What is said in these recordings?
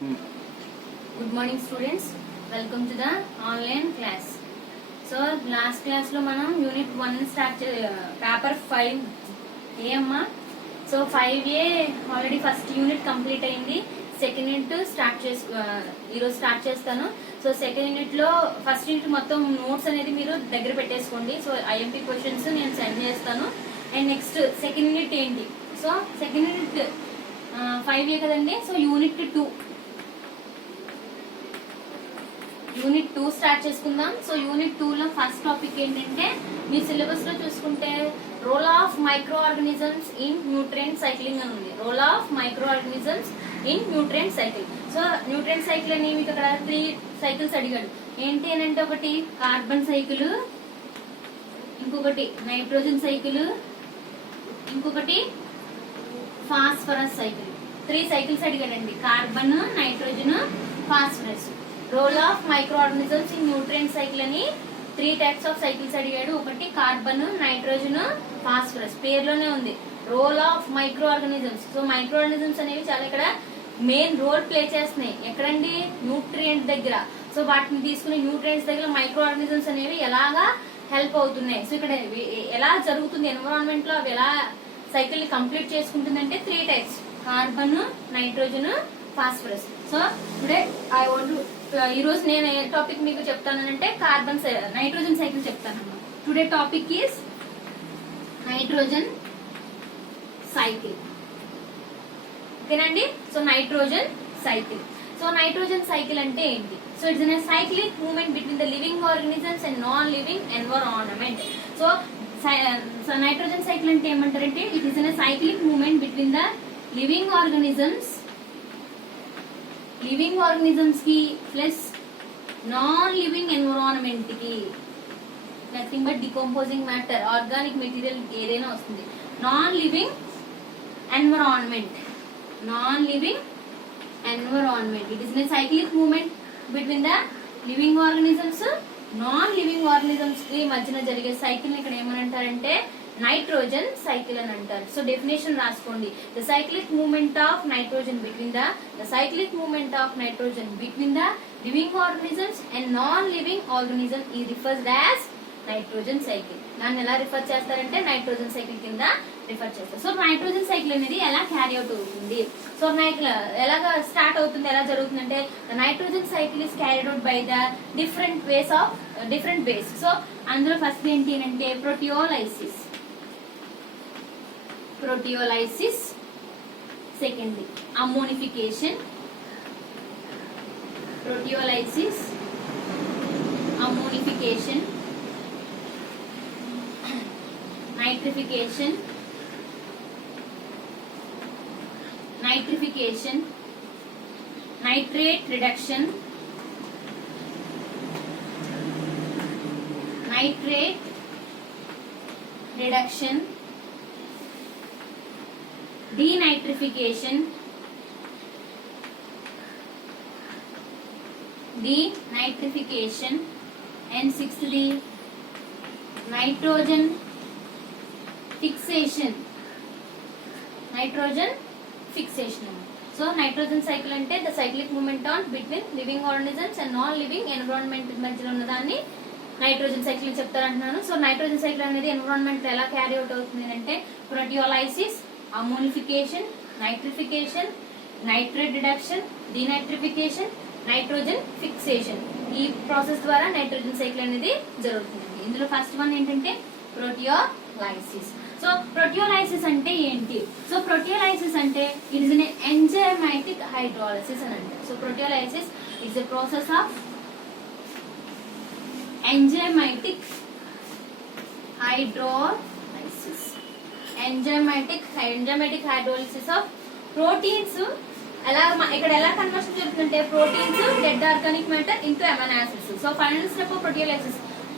Good morning students, welcome to the online class. So last class lo manam unit 1 start paper 5 A amma. So 5A already first unit complete ayindi. Second unit start start chestanu. So second unit lo first unit mottham notes anedi meeru daggara petteskondi. So IMP questions nenu send chestanu. And next second unit enti. So second unit 5A kadandi. So unit 2 unit 2 start చేసుకుందాం. So unit 2 లో first topic ఏంటంటే మీ syllabus లో చూసుకుంటే role of micro organisms in nutrient cycling అని ఉంది. Role of micro organisms in nutrient cycle. So nutrient cycle అని మీకు ఇక్కడ 3 సైకిల్స్ అడిగాడు. ఏంటి అని అంటే ఒకటి కార్బన్ సైకిల్, ఇంకొకటి నైట్రోజన్ సైకిల్, ఇంకొకటి ఫాస్ఫరస్ సైకిల్. 3 సైకిల్స్ అడిగాడండి. Carbon, nitrogen, phosphorus. Role of micro organisms in nutrient cycle అని 3 టైప్స్ ఆఫ్ సైకిల్స్ అడిగాడు. ఒకటి కార్బన్, నైట్రోజన్, ఫాస్ఫరస్. పేరులోనే ఉంది role of micro organisms. So micro organisms అనేవి చాలా ఇక్కడ మెయిన్ రోల్ ప్లే చేస్తున్నాయి. ఎక్కడండి? న్యూట్రియంట్ దగ్గర. సో వాటిని తీసుకుని న్యూట్రియంట్స్ దగ్గర మైక్రో ఆర్గానిజమ్స్ అనేవి ఎలాగా హెల్ప్ అవుతున్నాయి. సో ఇక్కడ ఎలా జరుగుతుంది ఎన్విరాన్మెంట్ లో, అవి ఎలా సైకిల్ ని కంప్లీట్ చేసుకుంటుంది అంటే 3 types carbon, nitrogen, phosphorus. So today I want ఈ రోజు నేను ఏ టాపిక్ మీకు చెప్తానంటే కార్బన్ నైట్రోజన్ సైకిల్ చెప్తాను. Today topic is nitrogen cycle. ఓకేనండి. So nitrogen cycle. So nitrogen cycle అంటే ఏంటి? So it's a cyclic movement between the living organisms and non living environment. So nitrogen cycle అంటే ఏమంటారంటే it is a cyclic movement between the living organisms కి plus non living environment కి. Nothing but decomposing matter, organic material ఏదైనా వస్తుంది. Non living environment it is a cyclic movement between the living organisms, non living organisms కి మధ్యన జరిగే cycle ఇక్కడ ఏమని అంటారంటే నైట్రోజన్ సైకిల్ అని అంటారు. సో డెఫినేషన్ రాసుకోండి. The cyclic movement of nitrogen between the living organisms and non living organism ఈ రిఫర్స్ యాజ్ నైట్రోజన్ సైకిల్. దాన్ని ఎలా రిఫర్ చేస్తారంటే నైట్రోజన్ సైకిల్ కింద రిఫర్ చేస్తారు. సో నైట్రోజన్ సైకిల్ అనేది ఎలా క్యారీ అవుట్ అవుతుంది, సో ఎలాగా స్టార్ట్ అవుతుంది, ఎలా జరుగుతుంది అంటే nitrogen cycle is carried out by the different ways. So అందులో ఫస్ట్ ఏంటి అంటే proteolysis, secondly ammonification, nitrification, nitrate reduction, denitrification, and sixthly nitrogen fixation. So nitrogen cycle అంటే the cyclic movement on between living organisms and non living environment మధ్యలో ఉన్న దాన్ని nitrogen cycle చెప్తారు అంటున్నాను. So nitrogen cycle అనేది environment ఎలా carry out అవుతుంది అంటే proteolysis, ammonification, nitrification, nitrate reduction, denitrification, nitrogen fixation. ఈ ప్రాసెస్ ద్వారా నైట్రోజన్ సైకిల్ అనేది జరుగుతుంది. ఇందులో ఫస్ట్ వన్ ఏంటంటే ప్రోటియోలైసిస్. సో ప్రోటియోలైసిస్ అంటే ఏంటి? సో ప్రోటియోలైసిస్ అంటే it is an enzymatic hydrolysis అని అంటారు. So proteolysis is a process of enzymatic hydrolysis of proteins. ఇక్కడ ఎలా కన్వర్షన్ జరుగుతుందంటే proteins dead organic matter into amino acids. So final step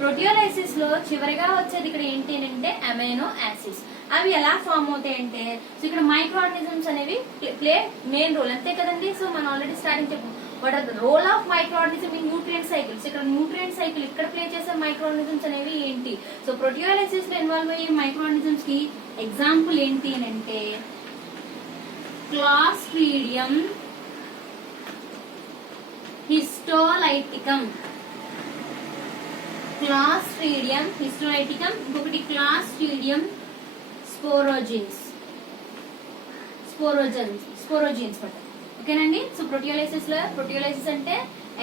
proteolysis లో చివరిగా వచ్చేది ఇక్కడ ఏంటి అంటే అమైనో యాసిడ్స్. అవి ఎలా ఫామ్ అవుతాయి అంటే సో ఇక్కడ మైక్రో ఆర్గానిజమ్స్ అనేవి ప్లే మెయిన్ రోల్, అంతే కదండి. సో మనం ఆల్రెడీ స్టార్టింగ్ చెప్పాం what are the role of micro organism in nutrient cycles. ఇక్కడ న్యూట్రియంట్ సైకిల్ ఇక్కడ ప్లే చేసే మైక్రో ఆర్గానిజమ్స్ అనేవి ఏంటి? సో ప్రోటియోలైసిస్ లో ఇన్వాల్వ్ అయ్యే మైక్రో ఆర్గానిజమ్స్ కి ఎగ్జాంపుల్ ఏంటి అంటే క్లాస్ట్రీడియం హిస్టోలైటికం, క్లాస్ట్రీడియం హిస్టోలైటికం, ఇంకొకటి క్లాస్ట్రీడియం స్పోరోజిన్స్ పట్ట. ఓకేనండి. సో ప్రోటియోలైసిస్ అంటే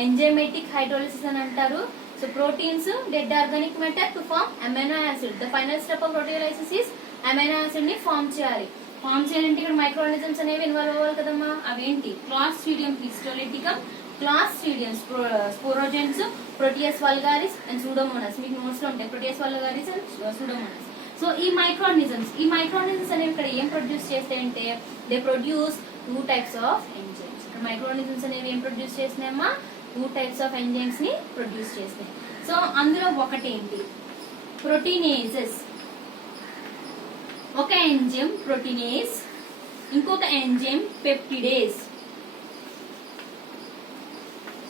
ఎంజైమేటిక్ హైడ్రోలిసిస్ అని అంటారు. So proteins dead organic matter to form amino acid. The final step of proteolysis is amino acid ని ఫార్మ్ చేయాలి. ఫార్మ్ చేయాలంటే ఇక్కడ మైక్రో ఆర్గానిజమ్స్ అనేవి ఇన్వాల్వ్ అవ్వాలి కదమ్మా. అవేంటి? Clostridium histolyticum, Clostridium sporogenes, Proteus vulgaris and Pseudomonas. మీకు నోట్స్ లో ఉంటాయి Proteus vulgaris and Pseudomonas. So ఈ మైక్రో ఆర్గానిజమ్స్ అనేవి ఇక్కడ ఏం ప్రొడ్యూస్ చేస్తాయంటే they produce 2 types of enzymes. ఇక్కడ మైక్రో ఆర్గానిజమ్స్ అనేవి ఏం ప్రొడ్యూస్ చేస్తున్నాయమ్మా? 2 types ఆఫ్ ఎంజైమ్స్ ని ప్రొడ్యూస్ చేస్తాయి. సో అందులో ఒకటేంటి? ప్రోటీనేసెస్. ఒక ఎంజైమ్ ప్రోటీనేస్, ఇంకొక enzyme peptidase.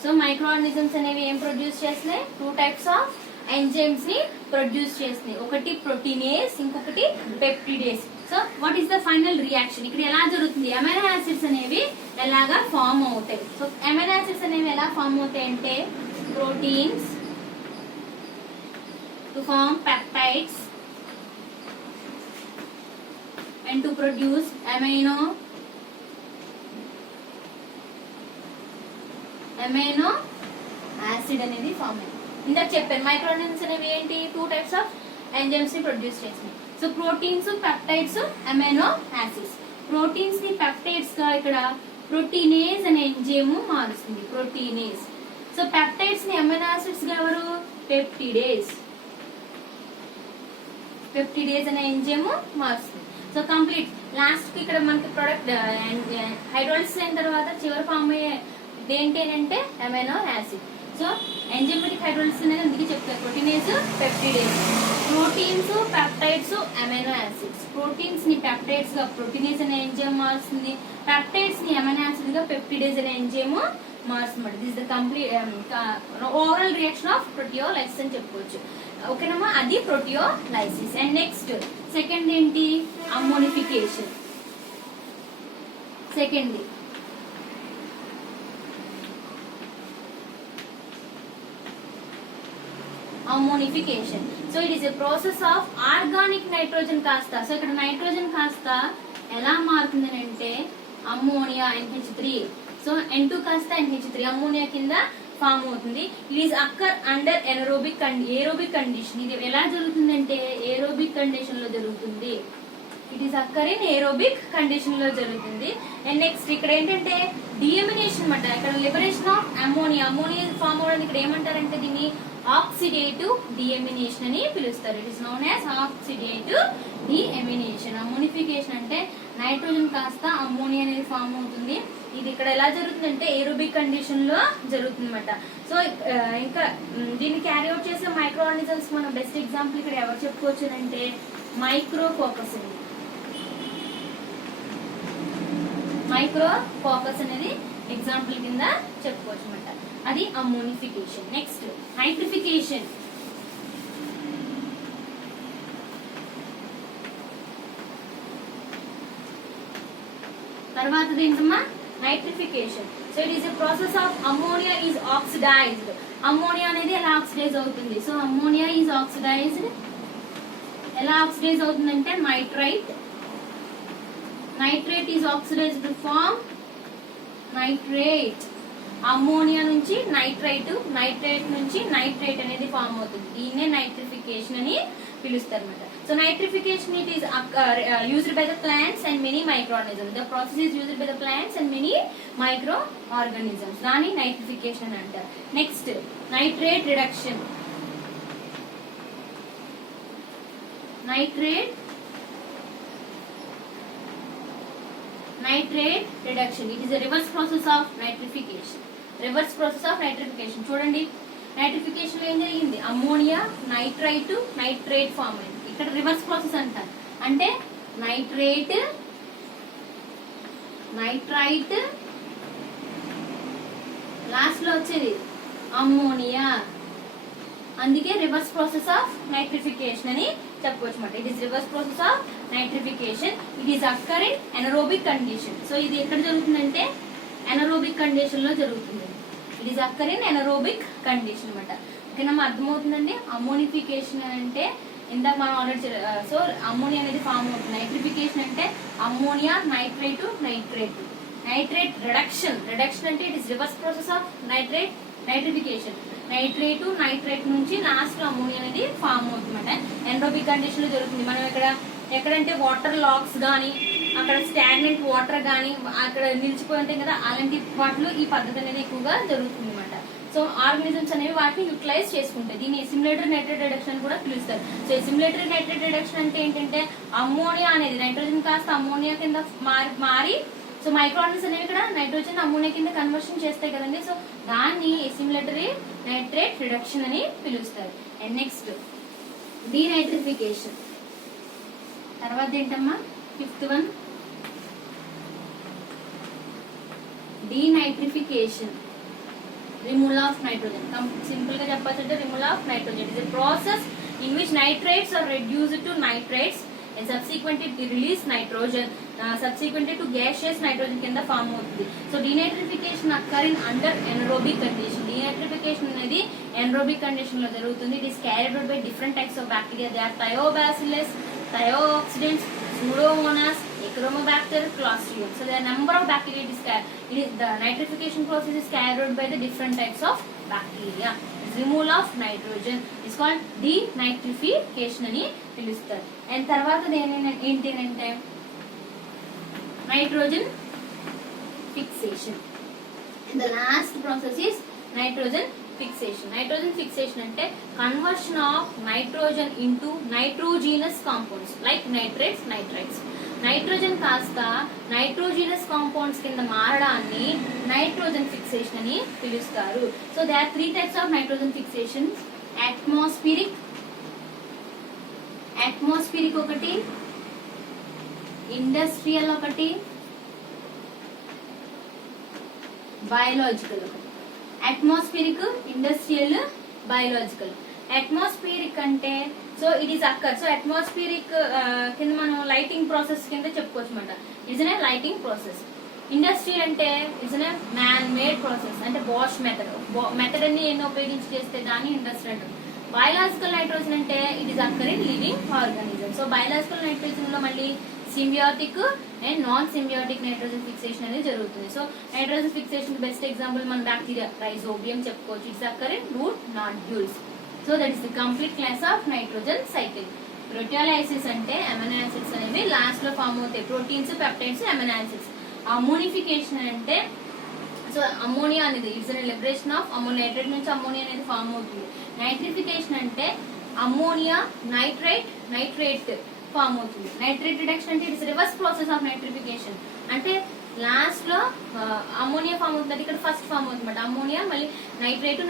So micro organisms అనేవి ఏం ప్రొడ్యూస్ చేస్తున్నాయి? 2 types ఆఫ్ ఎంజైమ్స్ ని ప్రొడ్యూస్ చేస్తున్నాయి. ఒకటి ప్రోటీనేస్, ఇంకొకటి peptidase. So what is the final reaction? ఇక్కడ ఎలా జరుగుతుంది? అమైనో యాసిడ్స్ అనేవి ఎలాగా ఫామ్ అవుతాయి? సో అమైనో యాసిడ్స్ అనేవి ఎలా ఫామ్ అవుతాయి అంటే proteins to form peptides and to produce amino acid అనేది ఫామ్ అయింది. ఇందాక చెప్పాను మైక్రో ఆర్గానిజమ్స్ అనేవి ఏంటి? 2 types ఆఫ్ ఎంజైమ్స్ ని ప్రొడ్యూస్ చేస్తాయి. So proteins, peptides, amino acids. Proteins ని పెప్టైడ్స్ గా ఇక్కడ ప్రోటీనేస్ అనే ఎంజైమ్ మారుస్తుంది. ప్రోటీనేస్. సో పెప్టైడ్స్ ని అమైనో యాసిడ్స్ గా ఎవరు? పెప్టిడేస్ అనే ఎంజైమ్ మారుస్తుంది. సో కంప్లీట్ లాస్ట్ కి ఇక్కడ మనకి ప్రొడక్ట్ హైడ్రోలిసిస్ అయిన తర్వాత చివరి ఫామ్ అయ్యే దేంటి అంటే amino acid. So enzymatic hydrolysis అనేది అందుకే చెప్తారు proteinase, peptidase. Proteins, peptides, amino acids. Proteins ని పెప్టైడ్స్ గా ప్రోటీనేస్ అనే ఎంజైమ్ మారుస్తుంది. పెప్టైడ్స్ ని అమైనో యాసిడ్ గా పెప్టిడేస్ అనే ఎంజైమ్ మారుస్తుంది. This the complete overall reaction of proteolysis అని చెప్పుకోవచ్చు. ఓకేనమ్మా, అది ప్రోటియోలైసిస్. అండ్ నెక్స్ట్ సెకండ్ ఏంటి? Ammonification. Second ammonification. So it is a process of organic nitrogen కాస్త, సో ఇక్కడ నైట్రోజన్ కాస్త ఎలా మారుతుంది అంటే అమ్మోనియా NH3, సో N2 కాస్త NH3 అమ్మోనియా కింద ఫామ్ అవుతుంది. It is occur under aerobic condition. ఇది ఎలా జరుగుతుందంటే ఏరోబిక్ కండిషన్ లో జరుగుతుంది. It is occur in aerobic condition లో జరుగుతుంది. అండ్ నెక్స్ట్ ఇక్కడ ఏంటంటే డిఎమినేషన్ అన్నమాట. ఇక్కడ లిబరేషన్ ఆఫ్ అమ్మోనియా ఫామ్ అవడానికి ఇక్కడ ఏమంటారంటే దీన్ని ఆక్సిడేటివ్ డిఎమినేషన్ అని పిలుస్తారు. It is known as oxidative deamination. Ammonification అంటే నైట్రోజన్ కాస్త అమ్మోనియా అనేది ఫామ్ అవుతుంది. ఇది ఇక్కడ ఎలా జరుగుతుందంటే ఏరోబిక్ కండిషన్ లో జరుగుతుంది అనమాట. సో ఇంకా దీన్ని క్యారీ అవుట్ చేసే మైక్రో ఆర్గానిజమ్స్ మనం బెస్ట్ ఎగ్జాంపుల్ ఇక్కడ ఎవరు చెప్పుకోవచ్చు అంటే మైక్రోకోకస్ అనేది ఎగ్జాంపుల్ కింద చెప్పుకోవచ్చు అనమాట. అది అమ్మోనిఫికేషన్. Next nitrification. తర్వాత ఏంటమ్మా? Nitrification. So it is a process of ammonia is oxidised. Ammonia అనేది ఎలా ఆక్సిడైజ్ అవుతుంది? So ammonia is oxidised. ఎలా ఆక్సిడైజ్ అవుతుందంటే nitrate is oxidised to form nitrate. Ammonia నుంచి నైట్రేట్ నుంచి నైట్రేట్ అనేది ఫామ్ అవుతుంది. దీన్నే నైట్రిఫికేషన్ అని పిలుస్తారు అన్నమాట. So nitrification it is used by the plants and many microorganisms. The process is used by the plants and many microorganisms. Dani nitrification antaru. Next, nitrate reduction. Nitrate reduction. It is a reverse process of nitrification. చూడండి, nitrification లో ఏం జరిగింది? Ammonia nitrate form అయింది. ఇక్కడ reverse process అంటారు. అంటే nitrite last లో వచ్చేది అమ్మోనియా. అందుకే రివర్స్ ప్రాసెస్ ఆఫ్ నైట్రిఫికేషన్ అని చెప్పుకోవచ్చు అన్నమాట. It is reverse process of nitrification. It is occur in anaerobic condition. So ఇది ఎక్కడ జరుగుతుందంటే ఎనరోబిక్ కండిషన్ లో జరుగుతుంది. It is occur in anaerobic condition అనమాట. ఓకేనమ్మా, అర్థమవుతుందండి. అమోనిఫికేషన్ అంటే ఇందాక మనం ఆల్రెడీ సో అమ్మోనియా అనేది ఫామ్ అవుతుంది. నైట్రిఫికేషన్ అంటే ammonia nitrate nitrate. Nitrate reduction అంటే it is reverse process of nitrate nitrification. Nitrate nitrate నుంచి లాస్ట్ అమ్మోనియా అనేది ఫామ్ అవుతుంది. ఎనరోబిక్ కండిషన్ లో జరుగుతుంది. మనం ఎక్కడంటే వాటర్ లాక్స్ గానీ, అక్కడ స్టాగ్నెంట్ వాటర్ గానీ అక్కడ నిలిచిపోయి ఉంటాయి కదా, అలాంటి వాటిలో ఈ పద్ధతి అనేది ఎక్కువగా జరుగుతుంది అనమాట. సో ఆర్గానిజమ్స్ అనేవి వాటిని యూటిలైజ్ చేసుకుంటాయి. దీన్ని సిమ్యులేటరీ నైట్రేట్ రిడక్షన్ కూడా పిలుస్తారు. సో ఈ సిమ్యులేటరీ నైట్రేట్ రిడక్షన్ అంటే ఏంటంటే అమ్మోనియా అనేది నైట్రోజన్ కాస్త అమ్మోనియా కింద మారి సో మైక్రో ఆర్గానిజమ్స్ అనేవి ఇక్కడ నైట్రోజన్ అమ్మోనియా కింద కన్వర్షన్ చేస్తాయి కదండి. సో దాన్ని సిమ్యులేటరీ నైట్రేట్ రిడక్షన్ అని పిలుస్తారు. And next denitrification. తర్వాత ఏంటమ్మా, fifth one denitrification, removal of nitrogen. Simple గా చెప్పాలంటే removal of nitrogen is a process in which nitrates are reduced to nitrates and subsequently release nitrogen subsequently to gaseous nitrogen కింద form అవుతుంది. So denitrification occur in under anaerobic condition. Denitrification అనేది anaerobic condition లో జరుగుతుంది. It is carried out by different types of bacteria. They are Thiobacillus, thiooxidans, Pseudomonas, Achromobacter, Clostridium. So there are number of bacteria. The nitrification process is carried out by the different types of bacteria. It's removal of nitrogen. It's called denitrification అని పిలుస్తారు. And తర్వాత ఏంటంటే nitrogen fixation. And the last process is nitrogen fixation. Nitrogen fixation అంటే conversion of nitrogen into nitrogenous compounds like nitrates, nitrites. Nitrogen కాస్త nitrogenous compounds కింద మారడాన్ని nitrogen fixation అని పిలుస్తారు. So they are 3 types of nitrogen fixation. Atmospheric ఒకటి, industrial ఒకటి, biological ఒకటి. Atmospheric, industrial, biological. Atmospheric అంటే so it is occur. So atmospheric కింద మనం లైటింగ్ ప్రాసెస్ కింద చెప్పుకోవచ్చు అనమాట. It's a lighting process. Industry అంటే it's a man made process, అంటే బాష్ మెథడ్ అన్ని ఎన్నో ఉపయోగించి చేస్తే దాన్ని ఇండస్ట్రీ అంటారు. బయోలాజికల్ నైట్రోజన్ అంటే it is occur in living organism. So biological nitrogen లో మళ్ళీ symbiotic and non symbiotic nitrogen fixation అనేది జరుగుతుంది. So nitrogen fixation best example మన బ్యాక్టీరియా రైజోబియం చెప్పుకోవచ్చు. It's అక్కర్ in route nodules. So that is the complete class of nitrogen cycle. Proteolysis ante amino acids అనేవి last లో form అవుతాయి. Proteins, peptides, amino acids. Ammonification అంటే so ammonia అనేది it's a liberation of అమ్మోనైట్రేట్ నుంచి ammonia అనేది form అవుతుంది. Nitrification అంటే ammonia nitrate form అవుతుంది. నైట్రేట్ రిడక్షన్ అంటే it's reverse process of nitrification. అంటే లాస్ట్ లో అమ్మోనియా ఫామ్ అవుతుంది, ఇక్కడ ఫస్ట్ ఫామ్ అవుతుంది. అమ్మోనియా మళ్ళీ నైట్రేట్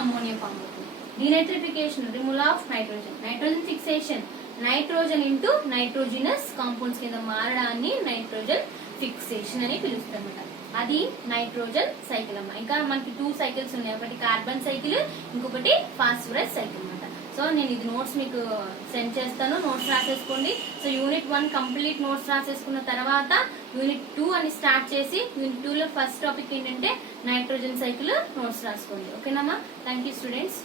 అమ్మోనియా ఫామ్ అవుతుంది. Denitrification, removal of nitrogen. Nitrogen fixation, nitrogen into nitrogenous compounds కింద మారడాన్ని నైట్రోజన్ ఫిక్సేషన్ అని పిలుస్తారన్నమాట. అది నైట్రోజన్ సైకిల్ అమ్మ. ఇంకా మనకి 2 సైకిల్స్ ఉన్నాయి. ఒకటి కార్బన్ సైకిల్, ఇంకొకటి ఫాస్ఫరస్ సైకిల్ అన్నమాట. సో నేను ఇది నోట్స్ మీకు సెండ్ చేస్తాను, నోట్స్ రాసేసుకోండి. సో యూనిట్ 1 కంప్లీట్ నోట్స్ రాసేసుకున్న తర్వాత యూనిట్ 2 అని స్టార్ట్ చేసి యూనిట్ 2 లో ఫస్ట్ టాపిక్ ఏంటంటే నైట్రోజన్ సైకిల్ నోట్స్ రాసుకోండి. ఓకేనమ్మా? Thank you students.